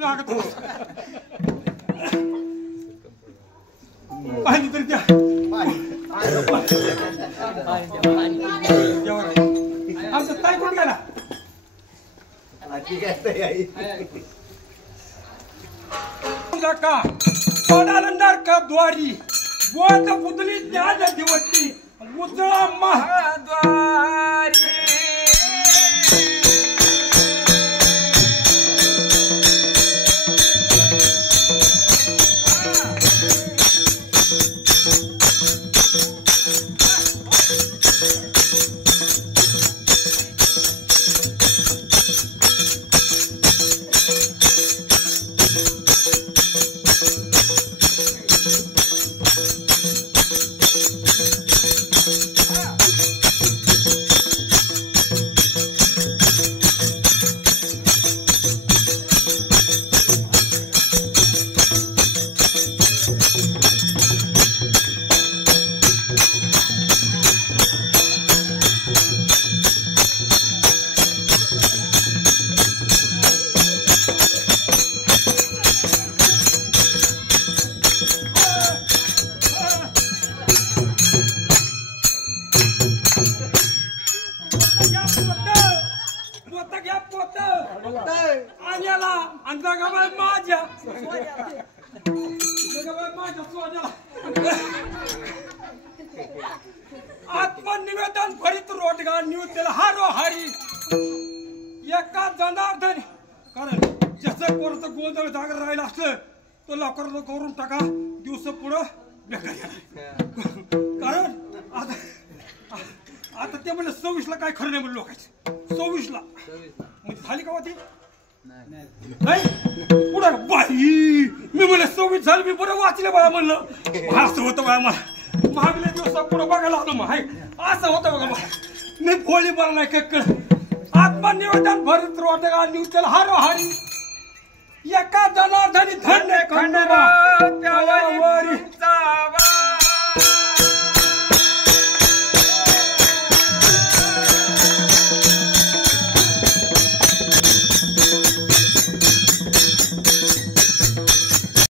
लागत पाणी तरी द्या आमचं काय कोण गेला का तोडाला नरका द्वारी बोध बुदली ज्ञान दिवशी उजळा महाद्वारी आत्मनिवेदन भरित रोटगा न्यूतेल हारो हारी एका जनार्दन कारण जसं कोणतं गोंधळ जागर राहिला असलं तो लवकर करून टाका दिवस पुढं कारण आता ते म्हणजे 26 ला काय खरं नाही म्हणलं लोकांचं 26 ला म्हणजे झाली का होती नाही पुढे बाई मी म्हणलं 26 झालं मी बरं वाचले बाळा म्हणलं असं होतं बाळा मला मागल्या दिवसा पुढे बघायला आलो मग हाय असं होतं बघा मला मी फोळी बरं नाही कळ आत्मनिवेदन भरत रोटगा न्यूतेल हारो हारी